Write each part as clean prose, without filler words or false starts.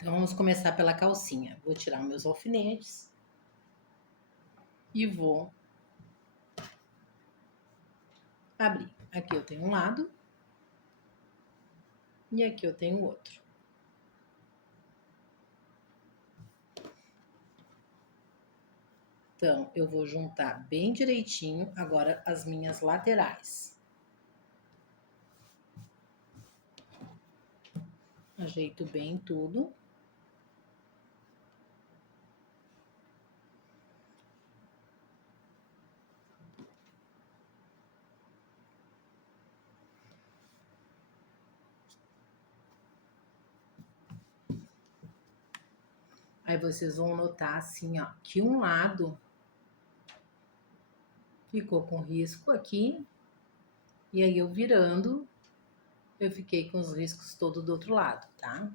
Então, vamos começar pela calcinha. Vou tirar meus alfinetes e vou abrir. Aqui eu tenho um lado e aqui eu tenho outro. Então, eu vou juntar bem direitinho agora as minhas laterais. Ajeito bem tudo. Aí vocês vão notar assim, ó, que um lado ficou com risco aqui. E aí eu virando, eu fiquei com os riscos todo do outro lado, tá?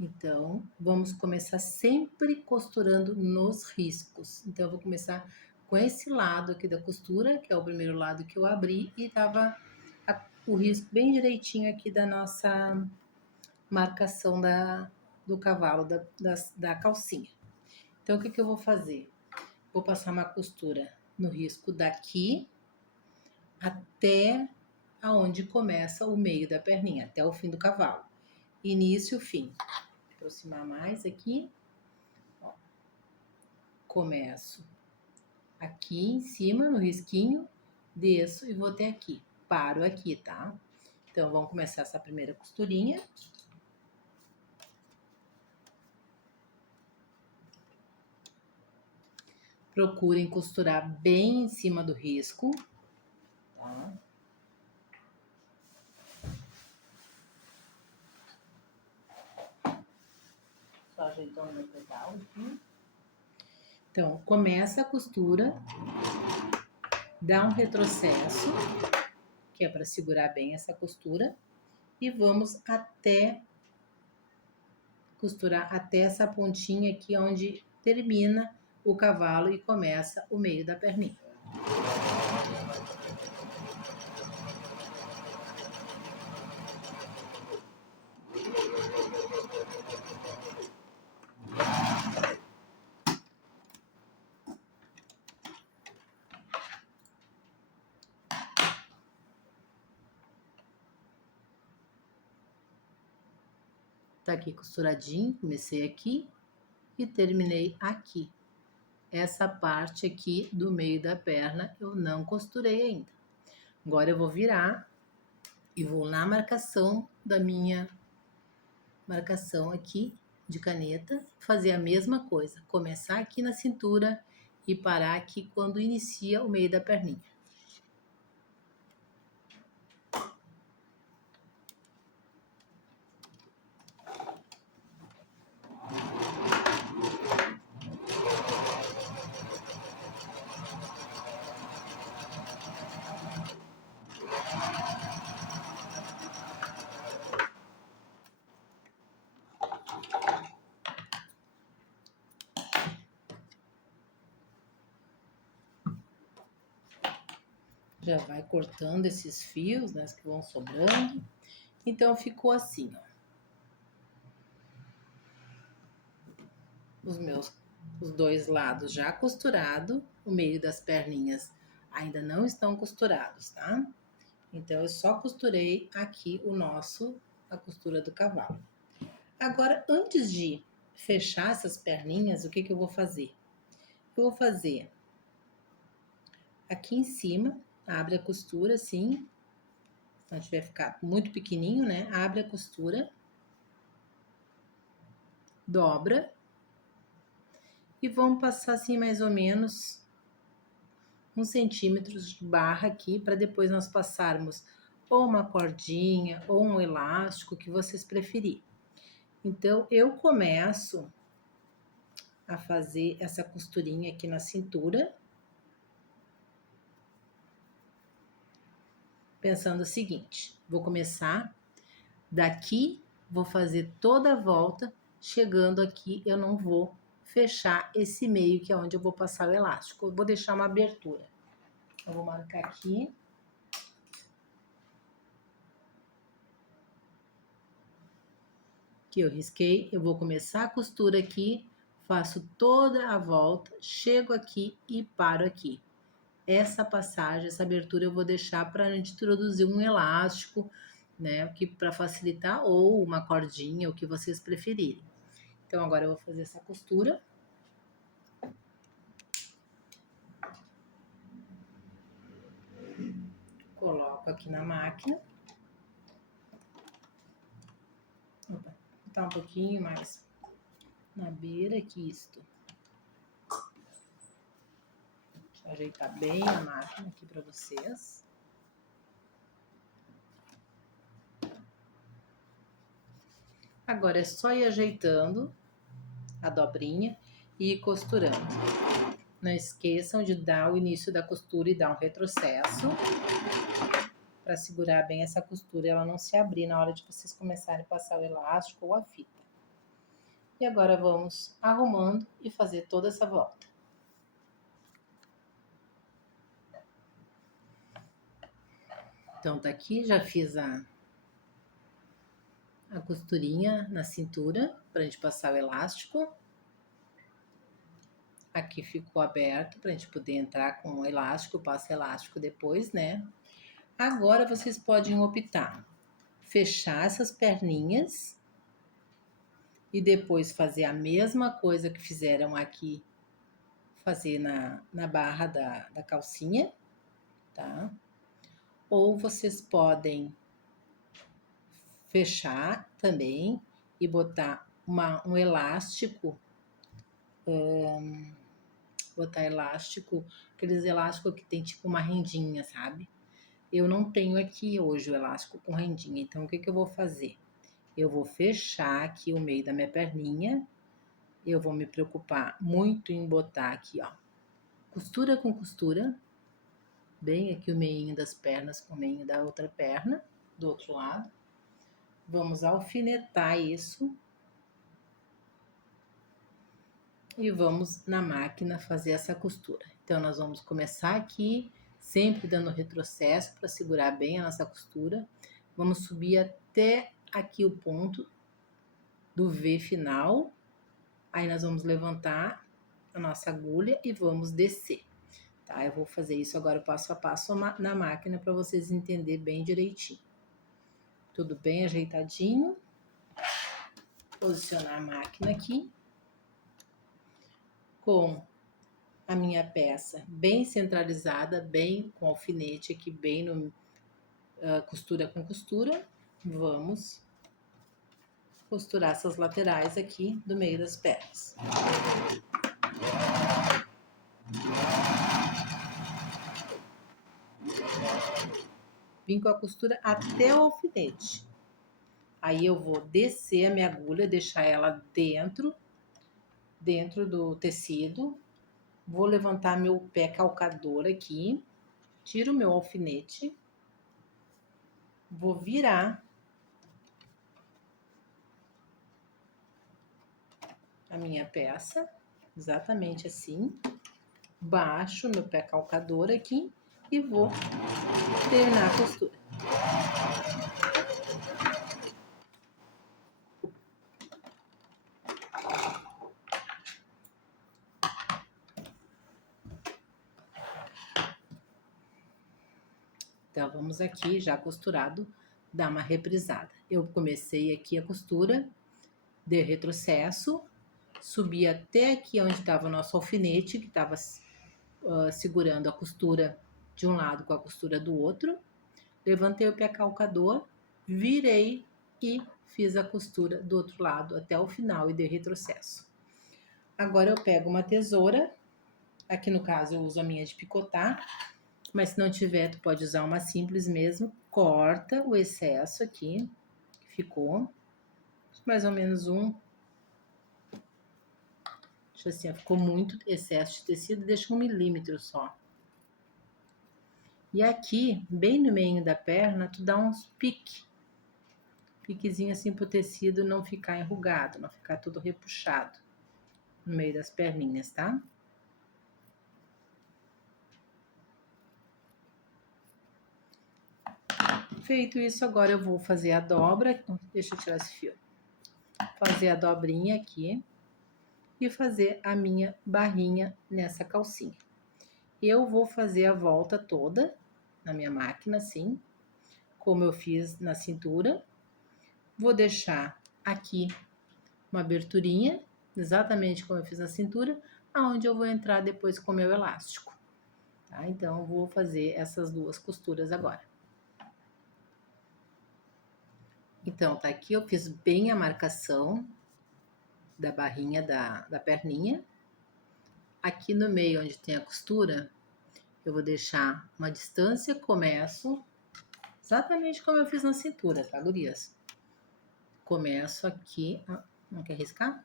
Então, vamos começar sempre costurando nos riscos. Então, eu vou começar com esse lado aqui da costura, que é o primeiro lado que eu abri, e tava o risco bem direitinho aqui da nossa marcação do cavalo, da calcinha. Então, o que que eu vou fazer? Vou passar uma costura no risco daqui até aonde começa o meio da perninha, até o fim do cavalo. Início, fim. Vou aproximar mais aqui. Ó. Começo aqui em cima, no risquinho, desço e vou até aqui. Paro aqui, tá? Então, vamos começar essa primeira costurinha. Procurem costurar bem em cima do risco, tá? Só ajeitando meu pedal aqui. Então, começa a costura, dá um retrocesso, que é para segurar bem essa costura, e vamos até costurar até essa pontinha aqui onde termina o cavalo e começa o meio da perninha. Tá aqui costuradinho, comecei aqui e terminei aqui. Essa parte aqui do meio da perna eu não costurei ainda. Agora eu vou virar e vou na marcação da minha marcação aqui de caneta, fazer a mesma coisa, começar aqui na cintura e parar aqui quando inicia o meio da perninha. Já vai cortando esses fios, né, que vão sobrando. Então, ficou assim, ó. Os dois lados já costurado, o meio das perninhas ainda não estão costurados, tá? Então, eu só costurei aqui a costura do cavalo. Agora, antes de fechar essas perninhas, o que que eu vou fazer? Eu vou fazer aqui em cima, abre a costura assim, se não tiver ficar muito pequenininho, né? Abre a costura, dobra e vamos passar assim mais ou menos uns centímetros de barra aqui para depois nós passarmos ou uma cordinha ou um elástico que vocês preferirem. Então, eu começo a fazer essa costurinha aqui na cintura, pensando o seguinte, vou começar daqui, vou fazer toda a volta, chegando aqui eu não vou fechar esse meio que é onde eu vou passar o elástico, eu vou deixar uma abertura. Eu vou marcar aqui. que eu risquei, eu vou começar a costura aqui, faço toda a volta, chego aqui e paro aqui. Essa passagem, essa abertura eu vou deixar para a gente introduzir um elástico, né, que para facilitar, ou uma cordinha, o que vocês preferirem. Então agora eu vou fazer essa costura. Coloco aqui na máquina. Opa, botar um pouquinho mais na beira aqui, isto. Deixa eu ajeitar bem a máquina aqui para vocês. Agora é só ir ajeitando a dobrinha e ir costurando. Não esqueçam de dar o início da costura e dar um retrocesso para segurar bem essa costura e ela não se abrir na hora de vocês começarem a passar o elástico ou a fita. E agora vamos arrumando e fazer toda essa volta. Então tá aqui, já fiz a costurinha na cintura pra gente passar o elástico. Aqui ficou aberto pra gente poder entrar com o elástico, passa elástico depois, né? Agora vocês podem optar, fechar essas perninhas e depois fazer a mesma coisa que fizeram aqui, fazer na barra da calcinha, tá? Ou vocês podem fechar também e botar um elástico, aqueles elásticos que tem tipo uma rendinha, sabe? Eu não tenho aqui hoje o elástico com rendinha, então o que que eu vou fazer? Eu vou fechar aqui o meio da minha perninha, eu vou me preocupar muito em botar aqui, ó, costura com costura, bem aqui o meinho das pernas com o meinho da outra perna, do outro lado. Vamos alfinetar isso e vamos na máquina fazer essa costura. Então, nós vamos começar aqui, sempre dando retrocesso para segurar bem a nossa costura. Vamos subir até aqui o ponto do V final. Aí nós vamos levantar a nossa agulha e vamos descer. Tá? Eu vou fazer isso agora passo a passo na máquina para vocês entenderem bem direitinho. Tudo bem ajeitadinho. Posicionar a máquina aqui. Com a minha peça bem centralizada, bem com alfinete aqui, bem no costura com costura. Vamos costurar essas laterais aqui do meio das pernas. Vim com a costura até o alfinete. Aí eu vou descer a minha agulha, deixar ela dentro do tecido. Vou levantar meu pé calcador aqui, tiro o meu alfinete, vou virar a minha peça, exatamente assim, baixo meu pé calcador aqui e vou terminar a costura. Então, vamos aqui, já costurado, dar uma reprisada. Eu comecei aqui a costura, dei retrocesso, subi até aqui onde estava o nosso alfinete, que estava segurando a costura de um lado com a costura do outro. Levantei o pé calcador, virei e fiz a costura do outro lado até o final e dei retrocesso. Agora eu pego uma tesoura, aqui no caso eu uso a minha de picotar, mas se não tiver, tu pode usar uma simples mesmo. Corta o excesso aqui, que ficou. Mais ou menos deixa assim, ficou muito excesso de tecido, deixa 1 milímetro só. E aqui, bem no meio da perna, tu dá uns piquezinho assim pro tecido não ficar enrugado, não ficar tudo repuxado no meio das perninhas, tá? Feito isso, agora eu vou fazer a dobra. Deixa eu tirar esse fio. fazer a dobrinha aqui e fazer a minha barrinha nessa calcinha. Eu vou fazer a volta toda na minha máquina, assim, como eu fiz na cintura. Vou deixar aqui uma aberturinha, exatamente como eu fiz na cintura, aonde eu vou entrar depois com o meu elástico. Tá? Então, eu vou fazer essas duas costuras agora. Então, tá aqui, eu fiz bem a marcação da barrinha da perninha. Aqui no meio, onde tem a costura, eu vou deixar uma distância, começo exatamente como eu fiz na cintura, tá, gurias? Começo aqui, não quer riscar?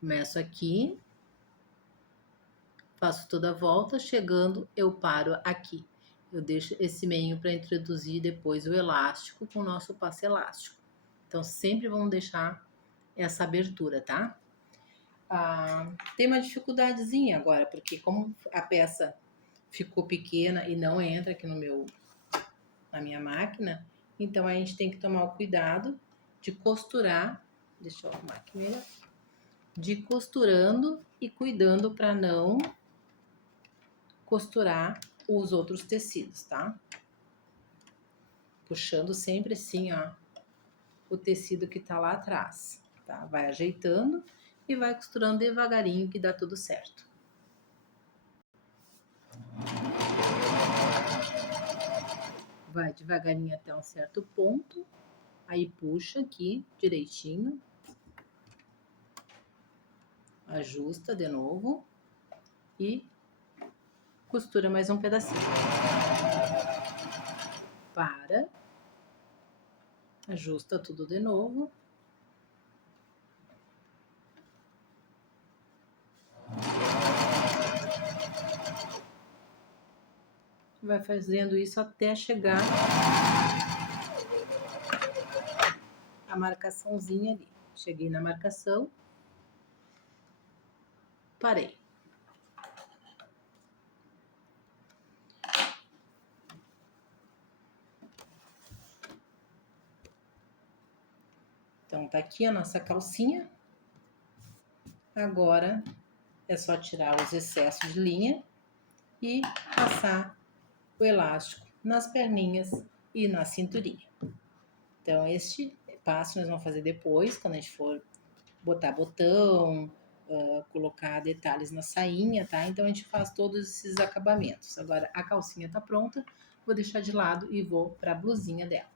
Começo aqui, faço toda a volta, chegando, eu paro aqui. Eu deixo esse meio para introduzir depois o elástico com o nosso passo elástico. Então, sempre vamos deixar essa abertura, tá? Tem uma dificuldadezinha agora, porque como a peça ficou pequena e não entra aqui na minha máquina, então a gente tem que tomar o cuidado de costurar, deixa eu arrumar aqui melhor, de ir costurando e cuidando para não costurar os outros tecidos, tá? Puxando sempre assim, ó, o tecido que tá lá atrás, tá? Vai ajeitando e vai costurando devagarinho que dá tudo certo. Vai devagarinho até um certo ponto, aí puxa aqui direitinho, ajusta de novo e costura mais um pedacinho. Para, ajusta tudo de novo. Vai fazendo isso até chegar a marcaçãozinha ali. Cheguei na marcação, parei. Então, tá aqui a nossa calcinha. Agora é só tirar os excessos de linha e passar o elástico nas perninhas e na cinturinha. Então, este passo nós vamos fazer depois, quando a gente for botar botão, colocar detalhes na sainha, tá? Então, a gente faz todos esses acabamentos. Agora, a calcinha tá pronta, vou deixar de lado e vou para a blusinha dela.